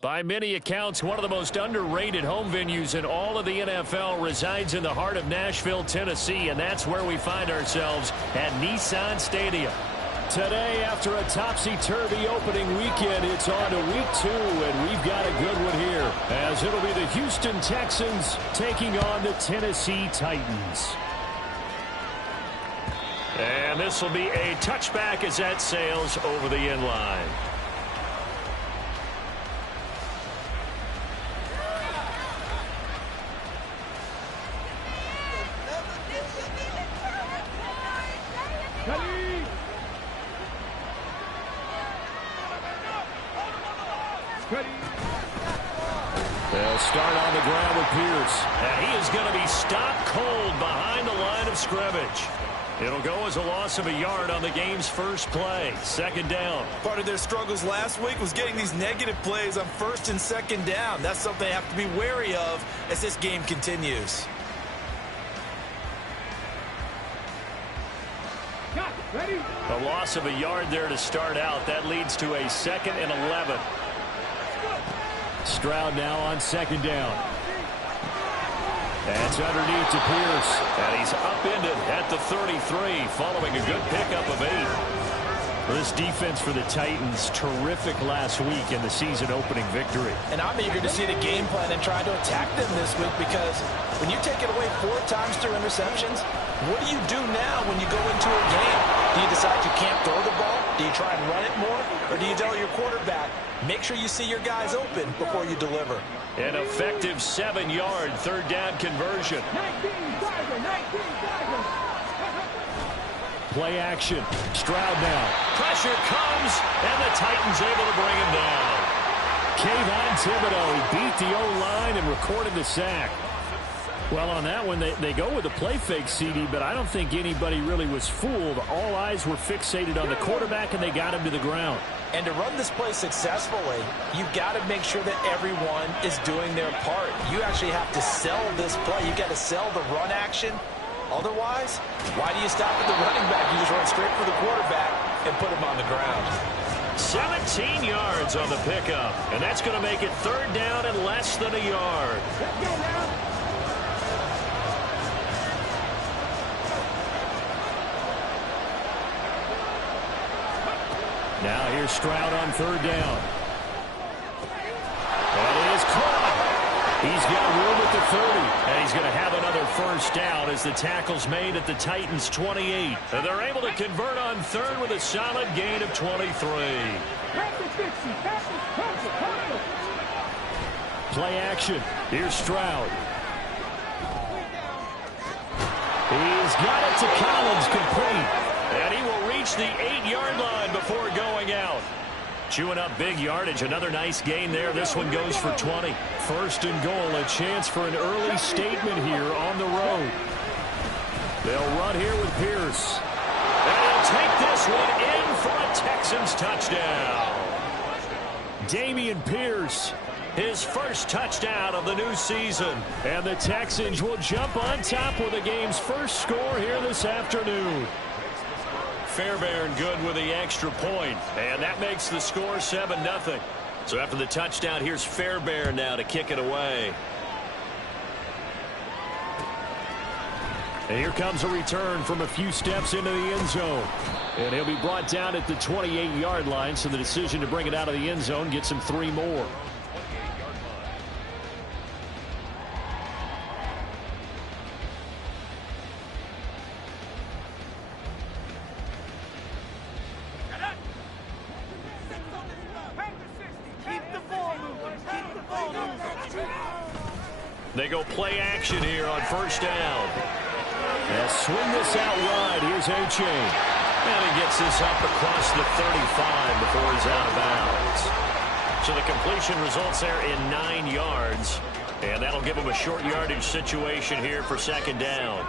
By many accounts, one of the most underrated home venues in all of the NFL resides in the heart of Nashville, Tennessee, and that's where we find ourselves at Nissan Stadium. Today, after a topsy-turvy opening weekend, it's on to week 2, and we've got a good one here, as it'll be the Houston Texans taking on the Tennessee Titans. And this will be a touchback as that sails over the end line. They'll start on the ground with Pierce. And he is going to be stopped cold behind the line of scrimmage. It'll go as a loss of a yard on the game's first play. Second down. Part of their struggles last week was getting these negative plays on first and second down. That's something they have to be wary of as this game continues. A loss of a yard there to start out. That leads to a 2nd and 11. Stroud now on second down. That's underneath to Pierce. And he's upended at the 33 following a good pickup of 8. This defense for the Titans, terrific last week in the season-opening victory. And I'm eager to see the game plan and try to attack them this week, because when you take it away 4 times through interceptions, what do you do now when you go into a game? Do you decide you can't throw the ball? Do you try and run it more? Or do you tell your quarterback, make sure you see your guys open before you deliver? An effective 7-yard third down conversion. Play action. Stroud now. Pressure comes, and the Titans able to bring him down. Kayvon Thibodeaux beat the O-line and recorded the sack. Well, on that one, they go with a play fake, CD, but I don't think anybody really was fooled. All eyes were fixated on the quarterback, and they got him to the ground. And to run this play successfully, you've got to make sure that everyone is doing their part. You actually have to sell this play. You've got to sell the run action. Otherwise, why do you stop at the running back? You just run straight for the quarterback and put him on the ground. 17 yards on the pickup, and that's going to make it third down and less than a yard. Let's go now. Now here's Stroud on third down. That is caught. He's got room at the 30. And he's going to have another first down as the tackle's made at the Titans' 28. And they're able to convert on third with a solid gain of 23. Play action. Here's Stroud. He's got it to Collins, complete. And he will reach the 8-yard line before going out. Chewing up big yardage. Another nice gain there. This one goes for 20. First and goal. A chance for an early statement here on the road. They'll run here with Pierce. And he'll take this one in for a Texans touchdown. Dameon Pierce, his first touchdown of the new season. And the Texans will jump on top with the game's first score here this afternoon. Fairbairn good with the extra point, and that makes the score 7-0. So after the touchdown, here's Fairbairn now to kick it away. And here comes a return from a few steps into the end zone. And he'll be brought down at the 28-yard line, so the decision to bring it out of the end zone gets him 3 more. They go play action here on first down. They'll swing this out wide. Here's Achane. And he gets this up across the 35 before he's out of bounds. So the completion results there in 9 yards. And that'll give him a short yardage situation here for second down.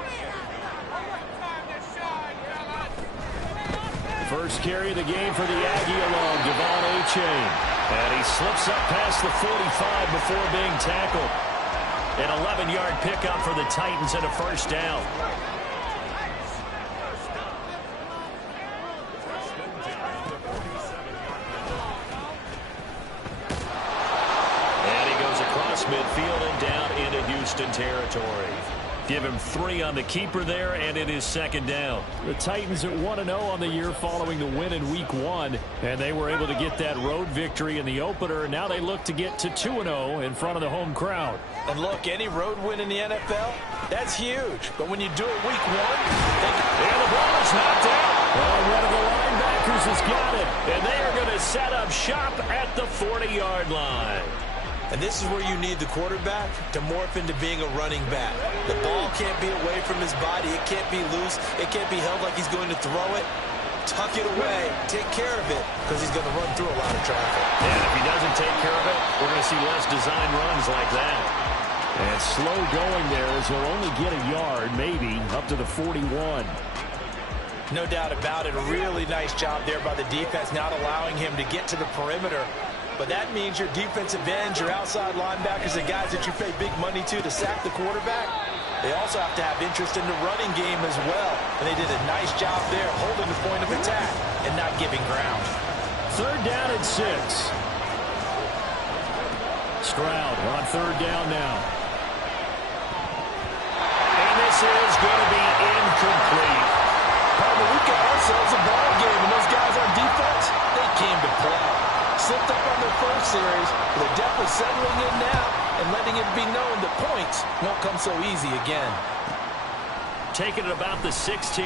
First carry of the game for the Aggie along, De'Von Achane. And he slips up past the 45 before being tackled. An 11-yard pickup for the Titans and a first down. across midfield and down into Houston territory. Give him 3 on the keeper there, and it is second down. The Titans at 1-0 on the year following the win in Week 1, and they were able to get that road victory in the opener. Now they look to get to 2-0 in front of the home crowd. And look, any road win in the NFL, that's huge. But when you do it Week 1, and the ball is knocked out. Well, one of the linebackers has got it. And they are going to set up shop at the 40-yard line. And this is where you need the quarterback to morph into being a running back. The ball can't be away from his body. It can't be loose. It can't be held like he's going to throw it. Tuck it away. Take care of it because he's going to run through a lot of traffic. And if he doesn't take care of it, we're going to see less design runs like that. And slow going there as he'll only get a yard, maybe, up to the 41. No doubt about it. A really nice job there by the defense, not allowing him to get to the perimeter. But that means your defensive ends, your outside linebackers, the guys that you pay big money to sack the quarterback, they also have to have interest in the running game as well. And they did a nice job there holding the point of attack and not giving ground. Third down and 6. Stroud on third down now. And this is going to be incomplete. But we got ourselves a ball game, and those guys on defense, they came to play. Slipped up on their first series, but they're definitely settling in now and letting it be known that points won't come so easy again. Taking it about the 16.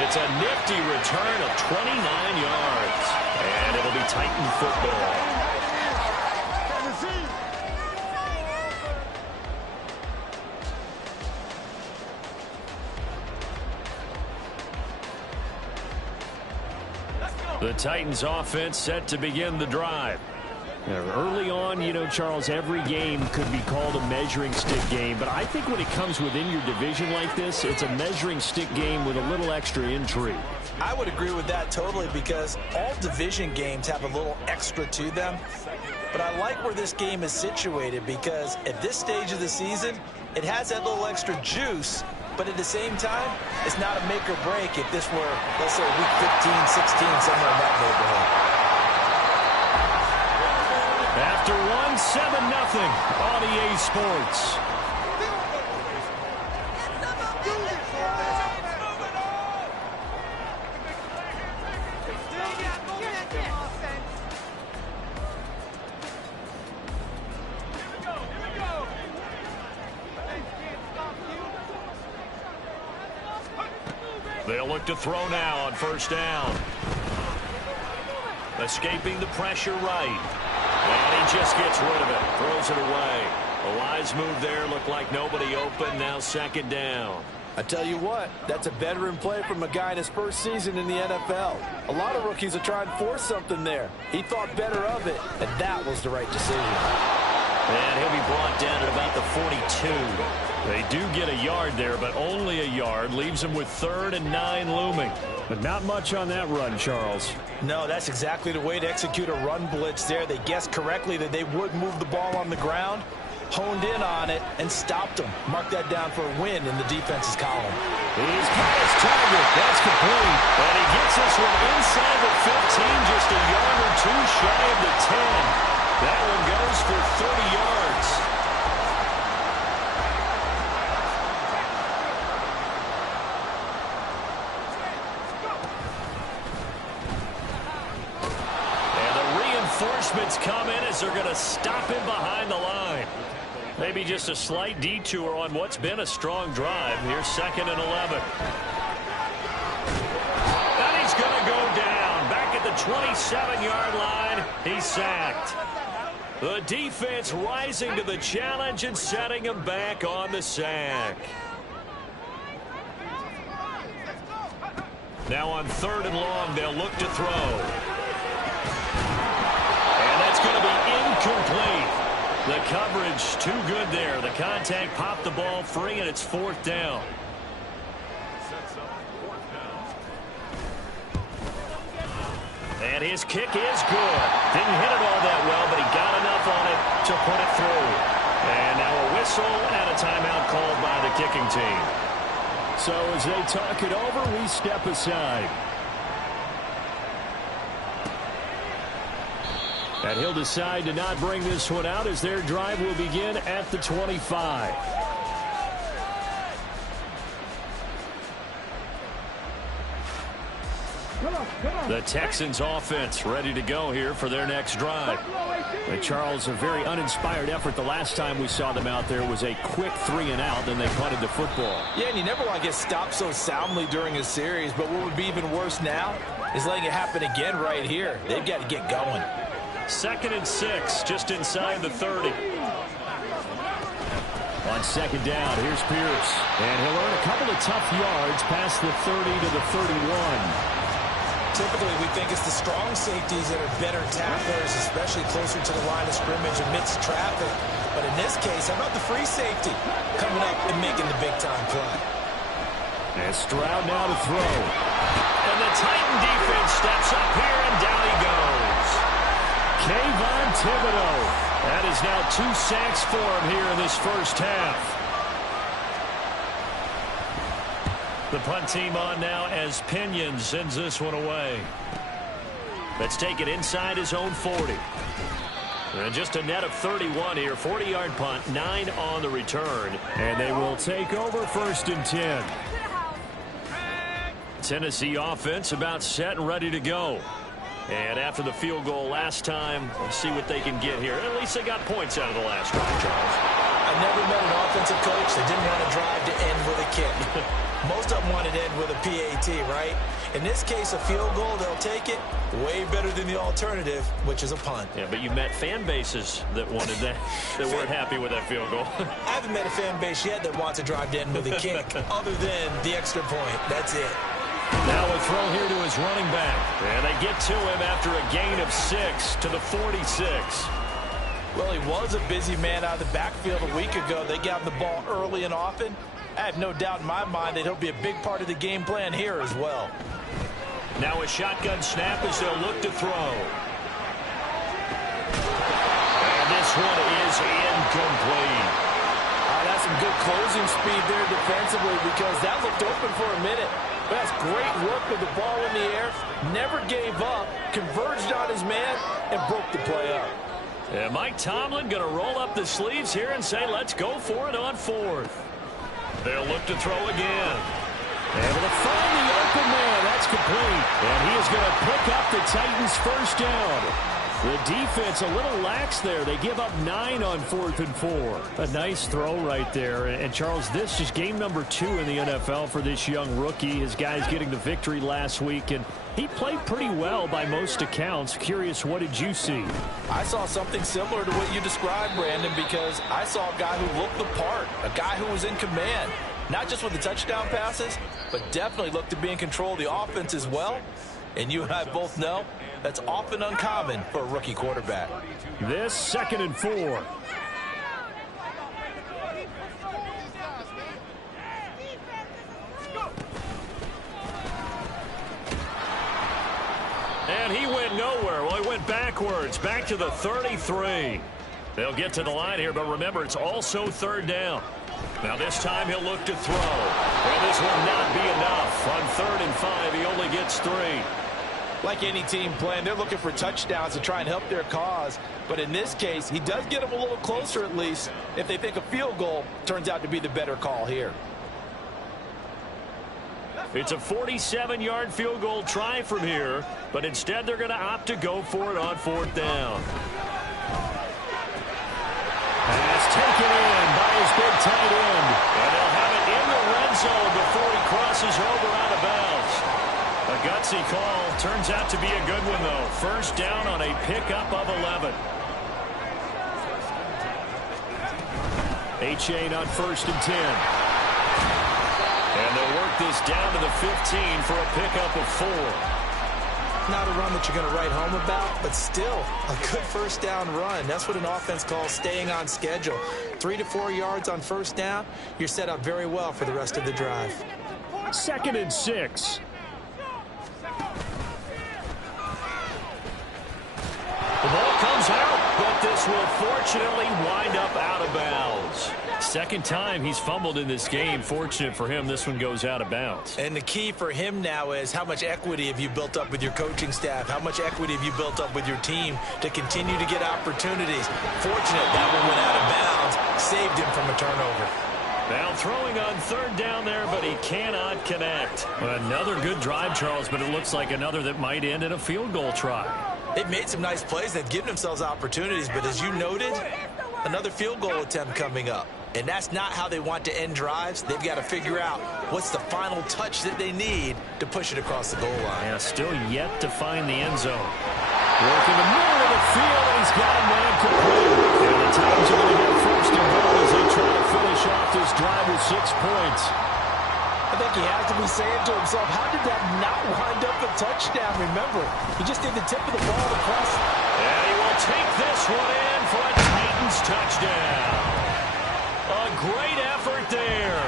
It's a nifty return of 29 yards. And it'll be Titan football. The Titans offense set to begin the drive. Early on, you know, Charles, every game could be called a measuring stick game. But I think when it comes within your division like this, it's a measuring stick game with a little extra intrigue. I would agree with that totally because all division games have a little extra to them. But I like where this game is situated because at this stage of the season, it has that little extra juice. But at the same time, it's not a make or break if this were, let's say, week 15, 16, somewhere in that neighborhood. After 1, 7-0 on EA Sports. They'll look to throw now on first down. Escaping the pressure right. And he just gets rid of it. Throws it away. A wise move there. Looked like nobody open. Now second down. I tell you what, that's a veteran play from a guy in his first season in the NFL. A lot of rookies are trying to force something there. He thought better of it, and that was the right decision. And he'll be brought down at about the 42. They do get a yard there, but only a yard. Leaves them with 3rd and 9 looming. But not much on that run, Charles. No, that's exactly the way to execute a run blitz there. They guessed correctly that they would move the ball on the ground, honed in on it, and stopped them. Mark that down for a win in the defense's column. He's got his target. That's complete. And he gets this one inside the 15, just a yard or two shy of the 10. That one goes for 30 yards. And the reinforcements come in as they're going to stop him behind the line. Maybe just a slight detour on what's been a strong drive. Here's 2nd and 11. And he's going to go down. Back at the 27-yard line. He's sacked. The defense rising to the challenge and setting him back on the sack. Now on 3rd and long, they'll look to throw. And that's going to be incomplete. The coverage too good there. The contact popped the ball free, and it's 4th down. And his kick is good. Didn't hit it all that well, but he got enough on it to put it through. And now a whistle and a timeout called by the kicking team. So as they talk it over, we step aside. And he'll decide to not bring this one out as their drive will begin at the 25. The Texans offense ready to go here for their next drive. And Charles, a very uninspired effort. The last time we saw them out there was a quick 3-and-out, then they punted the football. Yeah, and you never want to get stopped so soundly during a series, but what would be even worse now is letting it happen again right here. They've got to get going. 2nd and 6, just inside the 30. On 2nd down, here's Pierce. And he'll earn a couple of tough yards past the 30 to the 31. Typically, we think it's the strong safeties that are better tacklers, especially closer to the line of scrimmage amidst traffic. But in this case, how about the free safety coming up and making the big-time play? And Stroud now to throw. And the Titan defense steps up here, and down he goes. Kayvon Thibodeaux. That is now 2 sacks for him here in this first half. The punt team on now as Pinion sends this one away. Let's take it inside his own 40. And just a net of 31 here. 40-yard punt, 9 on the return. And they will take over 1st and 10. Tennessee offense about set and ready to go. And after the field goal last time, we'll see what they can get here. At least they got points out of the last drive, Charles. I never met an offensive coach that didn't want to drive to end with a kick. Most of them wanted to end with a PAT, right? In this case, a field goal, they'll take it. Way better than the alternative, which is a punt. Yeah, but you met fan bases that wanted that, that weren't happy with that field goal. I haven't met a fan base yet that wants to drive to end with a kick, other than the extra point. That's it. Now a throw here to his running back. And they get to him after a gain of 6 to the 46. Well, he was a busy man out of the backfield a week ago. They got him the ball early and often. I have no doubt in my mind that he'll be a big part of the game plan here as well. Now a shotgun snap as they'll look to throw. And this one is incomplete. That's some good closing speed there defensively because that looked open for a minute. But that's great work with the ball in the air. Never gave up, converged on his man, and broke the play up. And Mike Tomlin going to roll up the sleeves here and say, let's go for it on 4th. They'll look to throw again. Able to find the open man. That's complete. And he is going to pick up the Titans' first down. The defense a little lax there. They give up 9 on 4th and 4. A nice throw right there. And Charles, this is game number 2 in the NFL for this young rookie. His guys getting the victory last week, and he played pretty well by most accounts. Curious, what did you see? I saw something similar to what you described, Brandon, because I saw a guy who looked the part, a guy who was in command, not just with the touchdown passes, but definitely looked to be in control of the offense as well. And you and I both know that's often uncommon for a rookie quarterback. This 2nd and 4. And he went nowhere. Well, he went backwards, back to the 33. They'll get to the line here, but remember, it's also 3rd down. Now this time he'll look to throw. Well, this will not be enough. On 3rd and 5, he only gets 3. Like any team playing, they're looking for touchdowns to try and help their cause. But in this case, he does get them a little closer at least if they think a field goal turns out to be the better call here. It's a 47-yard field goal try from here, but instead they're going to opt to go for it on 4th down. Pass taken in by his big tight end. And they'll have it in the red zone before he crosses over out of bounds. A gutsy call. Turns out to be a good one, though. 1st down on a pickup of 11. A-Chain on 1st and 10. And they'll work this down to the 15 for a pickup of 4. Not a run that you're going to write home about, but still a good 1st down run. That's what an offense calls staying on schedule. 3 to 4 yards on 1st down. You're set up very well for the rest of the drive. 2nd and 6. The ball comes out, but this will fortunately wind up out of bounds. second time he's fumbled in this game. Fortunate for him, this one goes out of bounds. And the key for him now is how much equity have you built up with your coaching staff? How much equity have you built up with your team to continue to get opportunities? Fortunate that one went out of bounds, saved him from a turnover. Now throwing on third down there, but he cannot connect. Another good drive, Charles, but it looks like another that might end in a field goal try. They've made some nice plays. They've given themselves opportunities, but as you noted, another field goal attempt coming up. And that's not how they want to end drives. They've got to figure out what's the final touch that they need to push it across the goal line. Yeah, still yet to find the end zone. Working the middle of the field, and he's got him ran complete. And the Titans are going to have first and goal as they try to finish off this drive with 6 points. I think he has to be saying to himself, how did that not wind up a touchdown? Remember, he just did the tip of the ball across. And he will take this one in for a Titans touchdown. A great effort there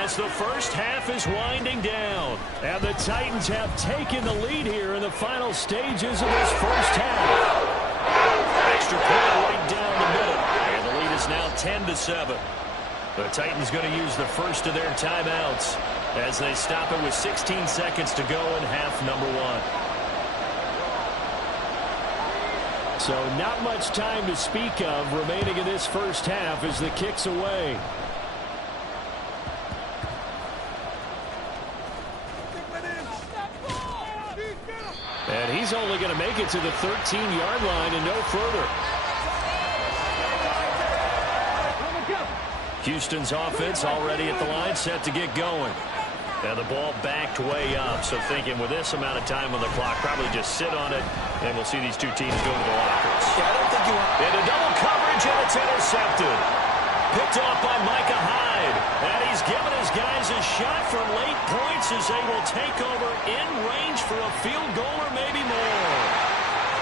as the first half is winding down. And the Titans have taken the lead here in the final stages of this first half. Extra point right down the middle. And the lead is now 10-7. The Titans going to use the first of their timeouts as they stop it with 16 seconds to go in half number 1. So not much time to speak of remaining in this first half as the kick's away. And he's only going to make it to the 13-yard line and no further. Houston's offense already at the line, set to get going. Now the ball backed way up, so thinking with this amount of time on the clock, probably just sit on it, and we'll see these two teams go to the lockers. Yeah, I don't think you want... Into double coverage, and it's intercepted. Picked off by Micah Hyde. And he's given his guys a shot for late points as they will take over in range for a field goal or maybe more.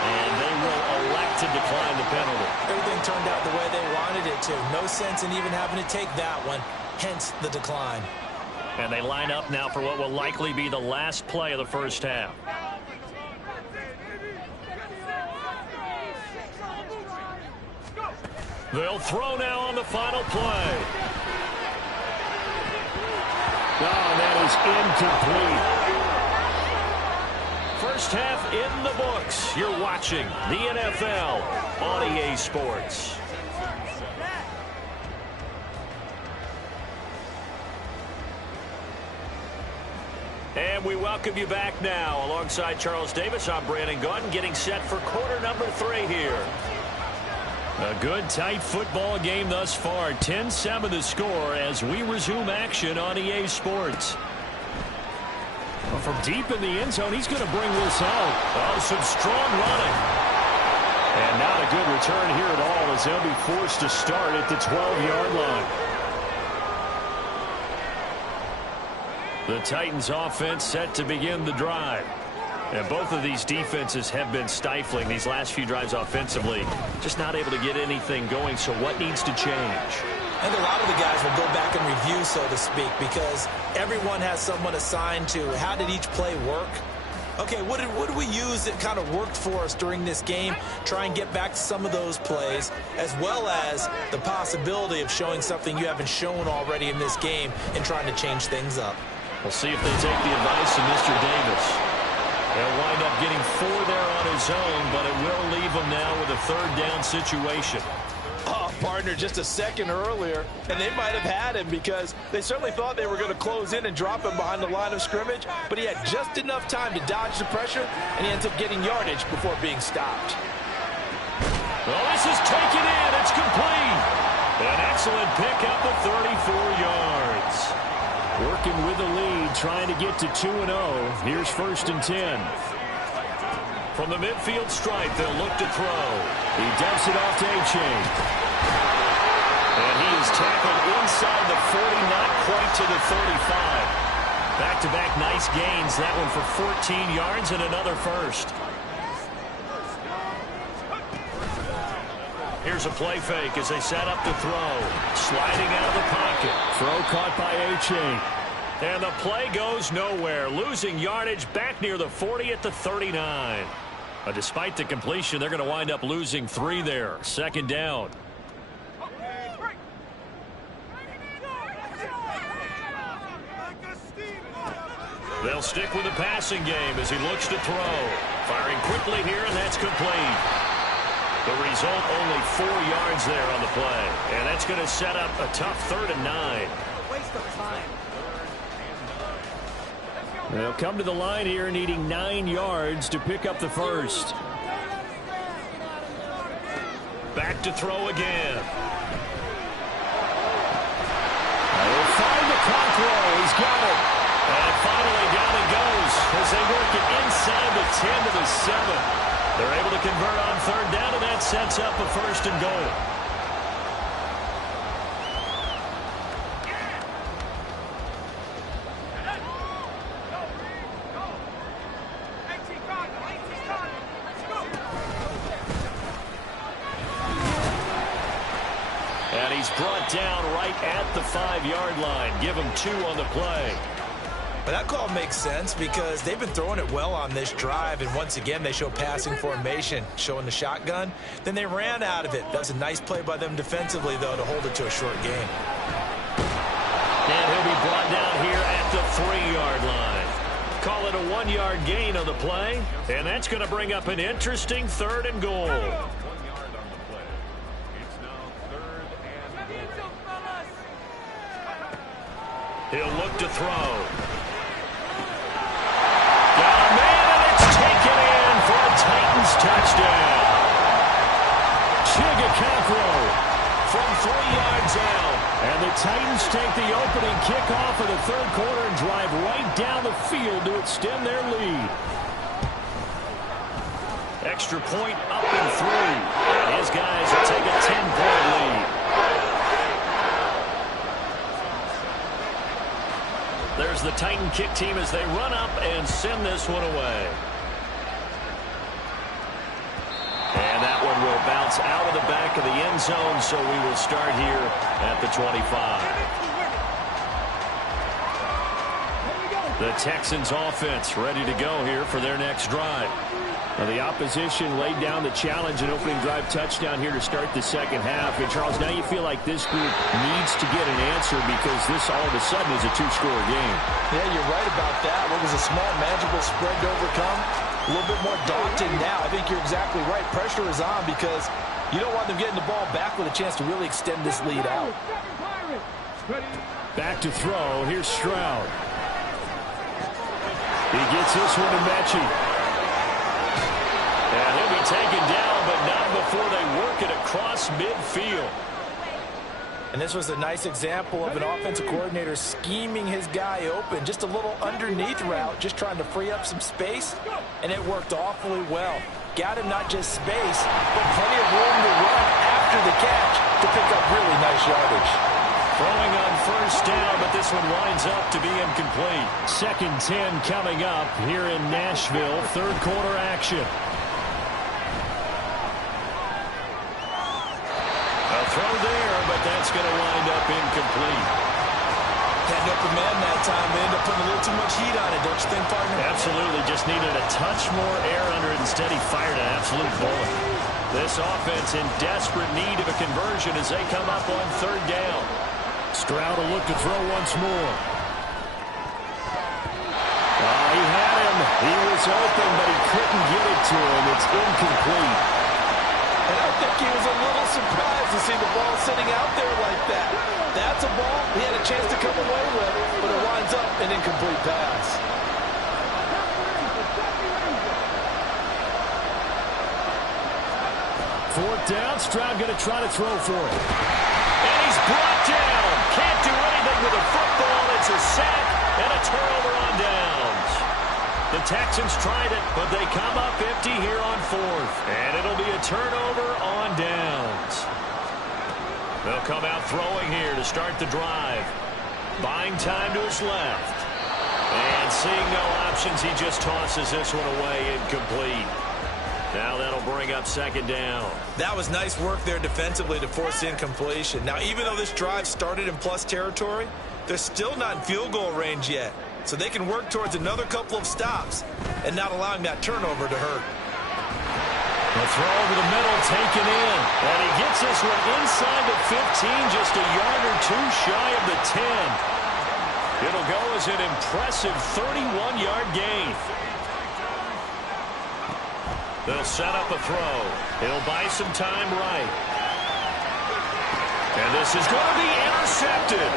And they will elect to decline the penalty. Everything turned out the way they wanted it to. No sense in even having to take that one, hence the decline. And they line up now for what will likely be the last play of the first half. They'll throw now on the final play. Oh, that is incomplete. First half in the books. You're watching the NFL on EA Sports. And we welcome you back now. Alongside Charles Davis, I'm Brandon Gaudin, getting set for quarter number 3 here. A good, tight football game thus far. 10-7 the score as we resume action on EA Sports. Well, from deep in the end zone, he's going to bring this out. Oh, some strong running. And not a good return here at all as they'll be forced to start at the 12-yard line. The Titans offense set to begin the drive. And both of these defenses have been stifling these last few drives offensively. Just not able to get anything going, so what needs to change? And a lot of the guys will go back and review, so to speak, because everyone has someone assigned to how did each play work. Okay, what did we use that kind of worked for us during this game? Try and get back to some of those plays, as well as the possibility of showing something you haven't shown already in this game and trying to change things up. We'll see if they take the advice of Mr. Davis. They'll wind up getting 4 there on his own, but it will leave him now with a third down situation. Oh, partner, just a second earlier, and they might have had him because they certainly thought they were going to close in and drop him behind the line of scrimmage, but he had just enough time to dodge the pressure, and he ends up getting yardage before being stopped. Well, this is taken in. It's complete. An excellent pickup of 34 yards. Working with the lead, trying to get to 2-0. Here's first and 10. From the midfield stripe, they'll look to throw. He dumps it off to A-Chain. And he is tackled inside the 40, not quite to the 35. Back-to-back nice gains. That one for 14 yards and another first. Here's a play fake as they set up to throw. Sliding out of the pocket. Throw caught by A-Chain. And the play goes nowhere. Losing yardage back near the 40 at the 39. Despite the completion, they're going to wind up losing 3 there. Second down. They'll stick with the passing game as he looks to throw. Firing quickly here, and that's complete. The result, only 4 yards there on the play. And that's going to set up a tough 3rd and 9. Waste of time. They'll come to the line here needing 9 yards to pick up the first. Back to throw again. They'll find the Cockrell. He's got it. And finally down it goes as they work it inside the 10 to the 7. They're able to convert on 3rd down, and that sets up a 1st and goal. And he's brought down right at the 5-yard line. Give him 2 on the play. But that call makes sense because they've been throwing it well on this drive, and once again they show passing formation, showing the shotgun. Then they ran out of it. That was a nice play by them defensively, though, to hold it to a short game. And he'll be brought down here at the 3-yard line. Call it a 1-yard gain on the play, and that's going to bring up an interesting 3rd and goal. 1 yard on the play. It's now 3rd and goal. He'll look to throw. Got a man, and it's taken in for a Titans touchdown. Chigga Cockrell From 3 yards out. And the Titans take the opening kickoff of the 3rd quarter and drive right down the field to extend their lead. Extra point up and through. And his guys will take a 10-point lead. There's the Titan kick team as they run up and send this one away. And that one will bounce out of the back of the end zone, so we will start here at the 25. The Texans offense ready to go here for their next drive. Now the opposition laid down the challenge and opening drive touchdown here to start the 2nd half. And Charles, now you feel like this group needs to get an answer because this all of a sudden is a 2-score game. Yeah, you're right about that. What was a small, manageable spread to overcome? A little bit more daunting now. I think you're exactly right. Pressure is on because you don't want them getting the ball back with a chance to really extend this lead out. Back to throw. Here's Stroud. He gets this one to Mechie. And he'll be taken down, but not before they work it across midfield. And this was a nice example of an offensive coordinator scheming his guy open. Just a little underneath route, just trying to free up some space, and it worked awfully well. Got him not just space, but plenty of room to run after the catch to pick up really nice yardage. Throwing on 1st down, but this one winds up to be incomplete. 2nd 10 coming up here in Nashville. 3rd quarter action. A throw there, but that's going to wind up incomplete. Had an open man that time. They ended up putting a little too much heat on it, don't you think, partner? Absolutely. Just needed a touch more air under it. Instead, he fired an absolute bullet. This offense in desperate need of a conversion as they come up on 3rd down. Stroud will look to throw once more. He had him. He was open, but he couldn't get it to him. It's incomplete. And I think he was a little surprised to see the ball sitting out there like that. That's a ball he had a chance to come away with, but it winds up an incomplete pass. 4th down. Stroud going to try to throw for it. And he's brought down. Can't do anything with a football. It's a sack and a turnover on downs. The Texans tried it, but they come up empty here on 4th. And it'll be a turnover on downs. They'll come out throwing here to start the drive. Buying time to his left. And seeing no options, he just tosses this one away incomplete. Now that'll bring up 2nd down. That was nice work there defensively to force incompletion. Now, even though this drive started in plus territory, they're still not in field goal range yet. So they can work towards another couple of stops and not allowing that turnover to hurt. The throw over the middle taken in. And he gets this one inside the 15, just a yard or two shy of the 10. It'll go as an impressive 31-yard gain. They'll set up a throw. He'll buy some time right. And this is going to be intercepted.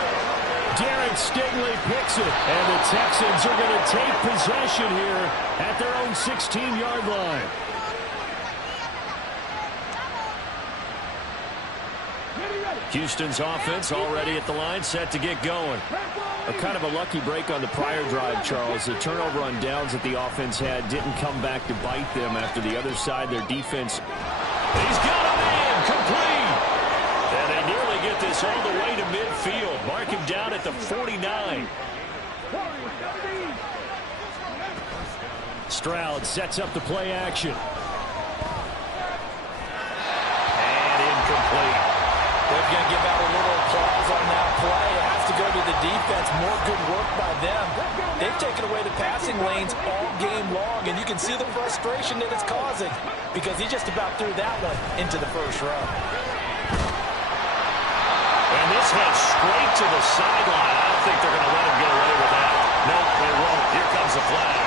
Derek Stingley picks it, and the Texans are going to take possession here at their own 16-yard line. Houston's offense already at the line, set to get going. A kind of a lucky break on the prior drive, Charles. The turnover on downs that the offense had didn't come back to bite them after the other side. Their defense. He's got a man complete. And they nearly get this all the way to midfield. Mark him down at the 49. Stroud sets up the play action. And incomplete. They're going to give out a little applause on that play. It has to go to the defense. More good work by them. They've taken away the passing lanes all game long, and you can see the frustration that it's causing because he just about threw that one into the first row. And this heads straight to the sideline. I don't think they're going to let him get away with that. No, they won't. Here comes the flag.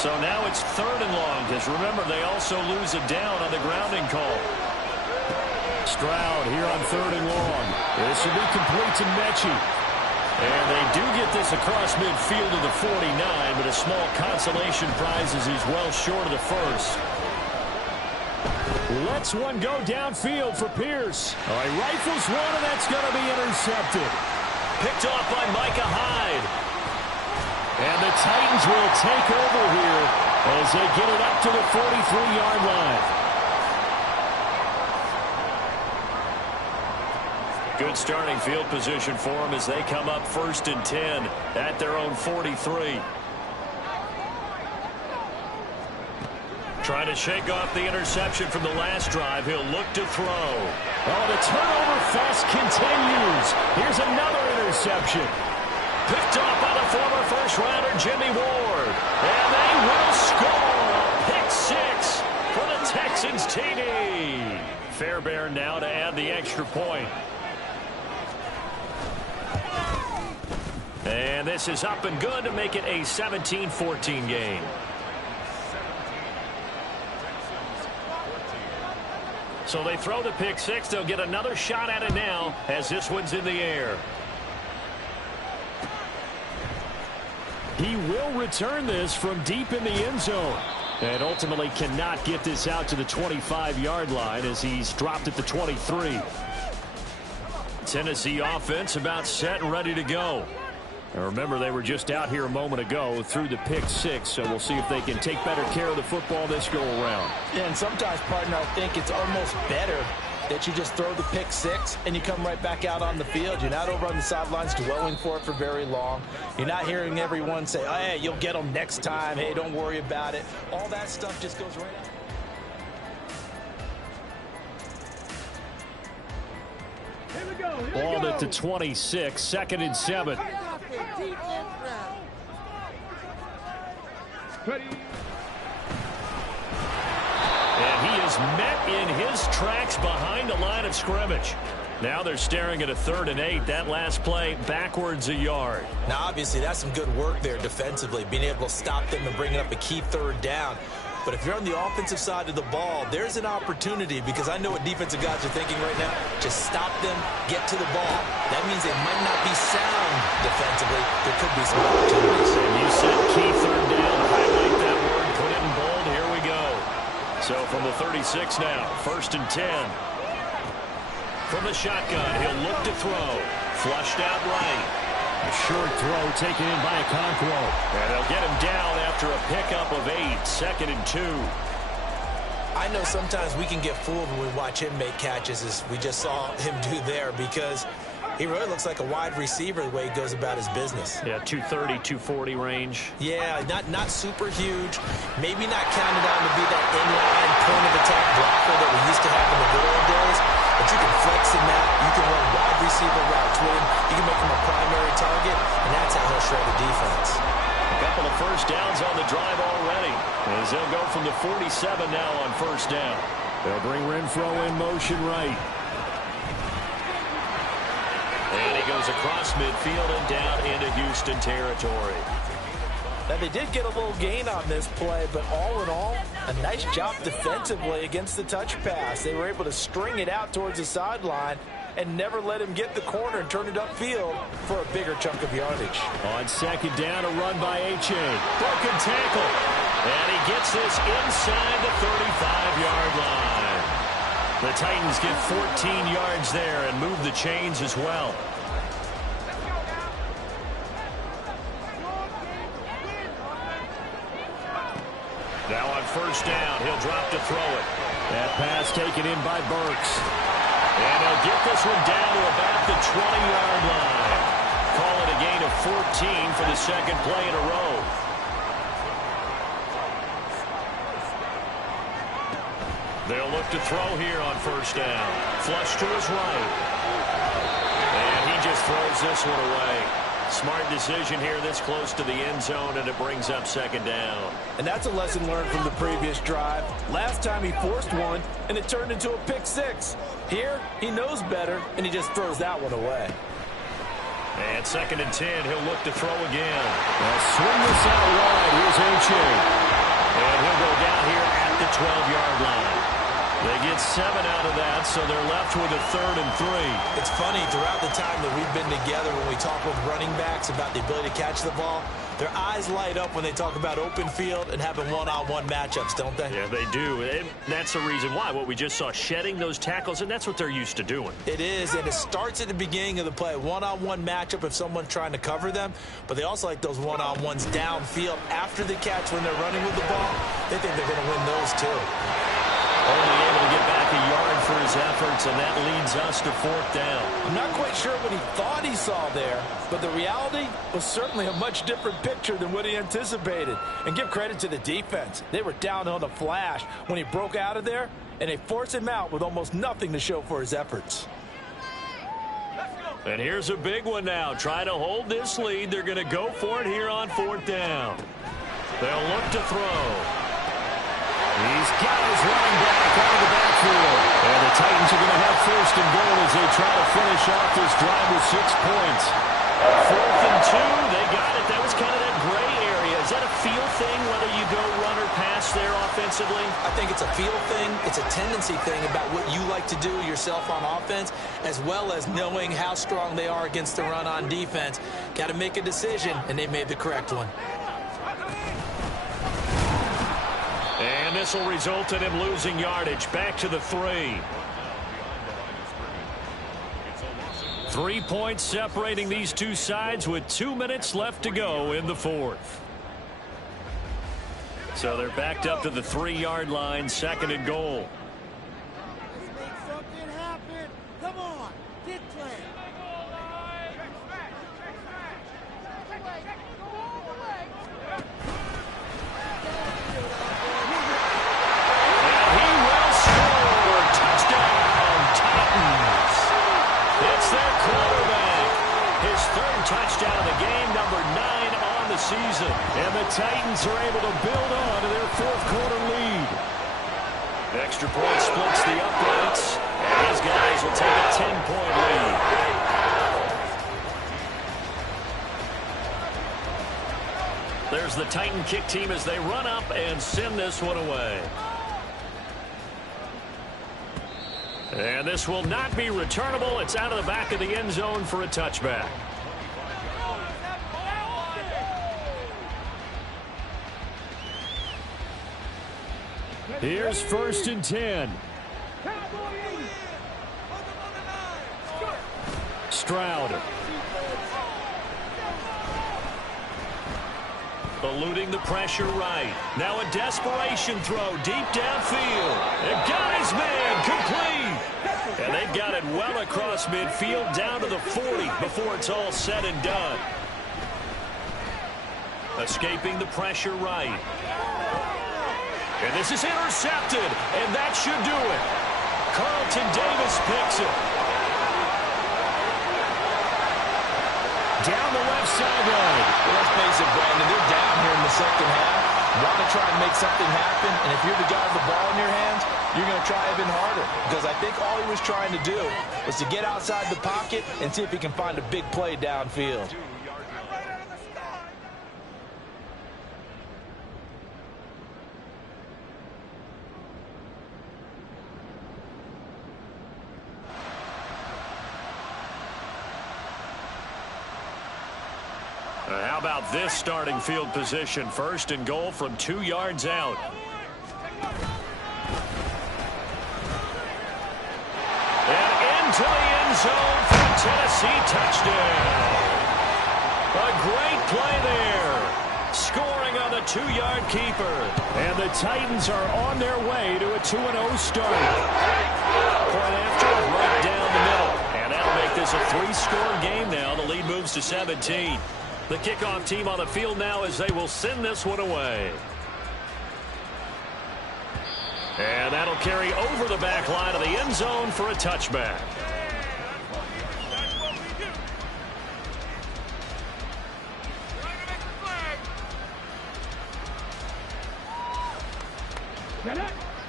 So now it's 3rd and long, because remember, they also lose a down on the grounding call. Stroud here on 3rd and long. This will be complete to Mechie. And they do get this across midfield to the 49, but a small consolation prize as he's well short of the first. Lets one go downfield for Pierce. All right, rifles one, and that's going to be intercepted. Picked off by Micah Hyde. And the Titans will take over here as they get it up to the 43-yard line. Good starting field position for them as they come up 1st and 10 at their own 43. Trying to shake off the interception from the last drive. He'll look to throw. Oh, the turnover fest continues. Here's another interception. Picked off by the former first-rounder Jimmy Ward. And they will score a pick 6 for the Texans TD. Fairbairn now to add the extra point. And this is up and good to make it a 17-14 game. So they throw the pick 6. They'll get another shot at it now as this one's in the air. He will return this from deep in the end zone. And ultimately cannot get this out to the 25-yard line as he's dropped at the 23. Tennessee offense about set and ready to go. And remember, they were just out here a moment ago through the pick 6, so we'll see if they can take better care of the football this go-around. Yeah, and sometimes, partner, I think it's almost better that you just throw the pick 6 and you come right back out on the field. You're not over on the sidelines dwelling for it for very long. You're not hearing everyone say, oh, hey, you'll get them next time. Hey, don't worry about it. All that stuff just goes right out. Ball at the 26, 2nd and 7. And he is met in his tracks behind the line of scrimmage. Now they're staring at a 3rd and 8. That last play backwards a yard. Now, obviously, that's some good work there defensively, being able to stop them and bringing up a key 3rd down. But if you're on the offensive side of the ball, there's an opportunity, because I know what defensive guys are thinking right now. Just stop them, get to the ball. That means they might not be sound defensively. There could be some opportunities. And you said key 3rd down. Highlight that word, put it in bold. Here we go. So from the 36 now, 1st and 10. From the shotgun, he'll look to throw. Flushed out right. A short throw taken in by Okonkwo. And they'll get him down after a pickup of 8, 2nd and 2. I know sometimes we can get fooled when we watch him make catches, as we just saw him do there, because he really looks like a wide receiver the way he goes about his business. Yeah, 230, 240 range. Yeah, not super huge. Maybe not counted on to be that inline point-of-attack blocker that we used to have in the good old days. But you can flex in that. You can run wide receiver routes with him. You can make him a primary target, and that's how he'll shred the defense. Couple of first downs on the drive already, as they'll go from the 47 now on first down. They'll bring Renfrow in motion right. And he goes across midfield and down into Houston territory. Now, they did get a little gain on this play, but all in all, a nice job defensively against the touch pass. They were able to string it out towards the sideline and never let him get the corner and turn it upfield for a bigger chunk of yardage. On second down, a run by H.A. Broken tackle. And he gets this inside the 35-yard line. The Titans get 14 yards there and move the chains as well. Now on first down, he'll drop to throw it. That pass taken in by Burks. And he'll get this one down to about the 20-yard line. Call it a gain of 14 for the second play in a row. They'll look to throw here on first down. Flush to his right. And he just throws this one away. Smart decision here this close to the end zone, and it brings up second down. And that's a lesson learned from the previous drive. Last time he forced one, and it turned into a pick six. Here, he knows better, and he just throws that one away. And second and 10, he'll look to throw again. They'll swing this out wide. Here's H.A. And he'll go down here at the 12-yard line. They get 7 out of that, so they're left with a 3rd and 3. It's funny, throughout the time that we've been together, when we talk with running backs about the ability to catch the ball, their eyes light up when they talk about open field and having one-on-one matchups, don't they? Yeah, they do. And that's the reason why. What we just saw, shedding those tackles, and that's what they're used to doing. It is, and it starts at the beginning of the play. One-on-one matchup if someone's trying to cover them, but they also like those one-on-ones downfield after the catch when they're running with the ball. They think they're going to win those too. Only able to get back a yard for his efforts, and that leads us to 4th down. I'm not quite sure what he thought he saw there, but the reality was certainly a much different picture than what he anticipated. And give credit to the defense. They were down on the flash when he broke out of there, and they forced him out with almost nothing to show for his efforts. And here's a big one now. Try to hold this lead. They're going to go for it here on 4th down. They'll look to throw. He's got his running back out of the backfield. And the Titans are going to have 1st and goal as they try to finish off this drive with 6 points. 4th and 2. They got it. That was kind of that gray area. Is that a feel thing, whether you go run or pass there offensively? I think it's a feel thing. It's a tendency thing about what you like to do yourself on offense, as well as knowing how strong they are against the run on defense. Got to make a decision, and they made the correct one. And this will result in him losing yardage. Back to the 3. 3 points separating these two sides with 2 minutes left to go in the 4th. So they're backed up to the 3-yard line, 2nd and goal. Let's make something happen. Come on, get play. Touchdown of the game, number 9 on the season. And the Titans are able to build on to their 4th quarter lead. Extra point splits the uprights, and these guys will take a 10-point lead. There's the Titan kick team as they run up and send this one away. And this will not be returnable. It's out of the back of the end zone for a touchback. Here's 1st and 10. Stroud. Eluding the pressure right. Now a desperation throw deep downfield. And got his man complete. And they've got it well across midfield down to the 40 before it's all said and done. Escaping the pressure right. And this is intercepted, and that should do it. Carlton Davis picks it. down the left sideline. Well, let's face it, Brandon, they're down here in the second half. Want to try and make something happen, and if you're the guy with the ball in your hands, you're going to try even harder, because I think all he was trying to do was to get outside the pocket and see if he can find a big play downfield. How about this starting field position? First and goal from 2 yards out. And into the end zone for a Tennessee touchdown. A great play there. Scoring on the 2-yard keeper. And the Titans are on their way to a 2-0 start. Point after, right down the middle. And that'll make this a 3-score game now. The lead moves to 17. The kickoff team on the field now as they will send this one away. And that'll carry over the back line of the end zone for a touchback.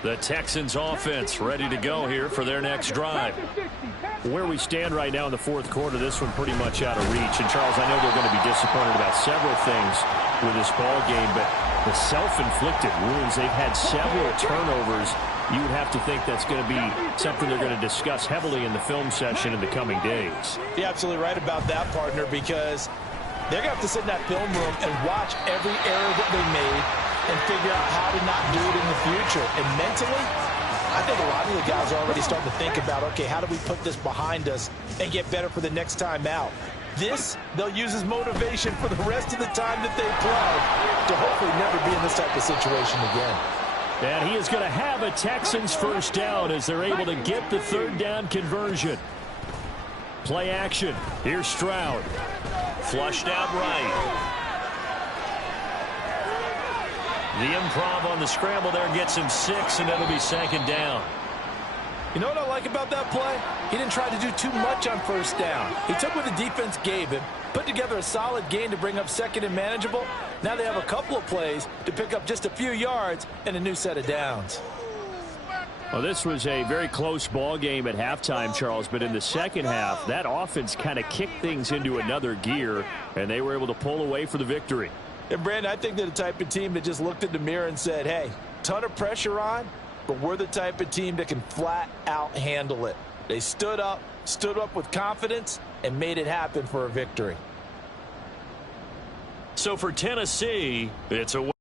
The Texans offense ready to go here for their next drive. Where we stand right now in the fourth quarter, this one pretty much out of reach. And, Charles, I know they're going to be disappointed about several things with this ball game, but the self-inflicted wounds, they've had several turnovers. You would have to think that's going to be something they're going to discuss heavily in the film session in the coming days. You're absolutely right about that, partner, because they're going to have to sit in that film room and watch every error that they made and figure out how to not do it in the future. And mentally, I think a lot of the guys are already starting to think about, okay, how do we put this behind us and get better for the next time out? This, they'll use as motivation for the rest of the time that they play to hopefully never be in this type of situation again. And he is going to have a Texans first down as they're able to get the third down conversion. Play action. Here's Stroud. Flushed out right. The improv on the scramble there gets him 6, and it'll be second down. You know what I like about that play? He didn't try to do too much on first down. He took what the defense gave him, put together a solid gain to bring up second and manageable. Now they have a couple of plays to pick up just a few yards and a new set of downs. Well, this was a very close ball game at halftime, Charles, but in the second half, that offense kind of kicked things into another gear, and they were able to pull away for the victory. And, Brandon, I think they're the type of team that just looked in the mirror and said, hey, ton of pressure on, but we're the type of team that can flat out handle it. They stood up with confidence, and made it happen for a victory. So for Tennessee, it's a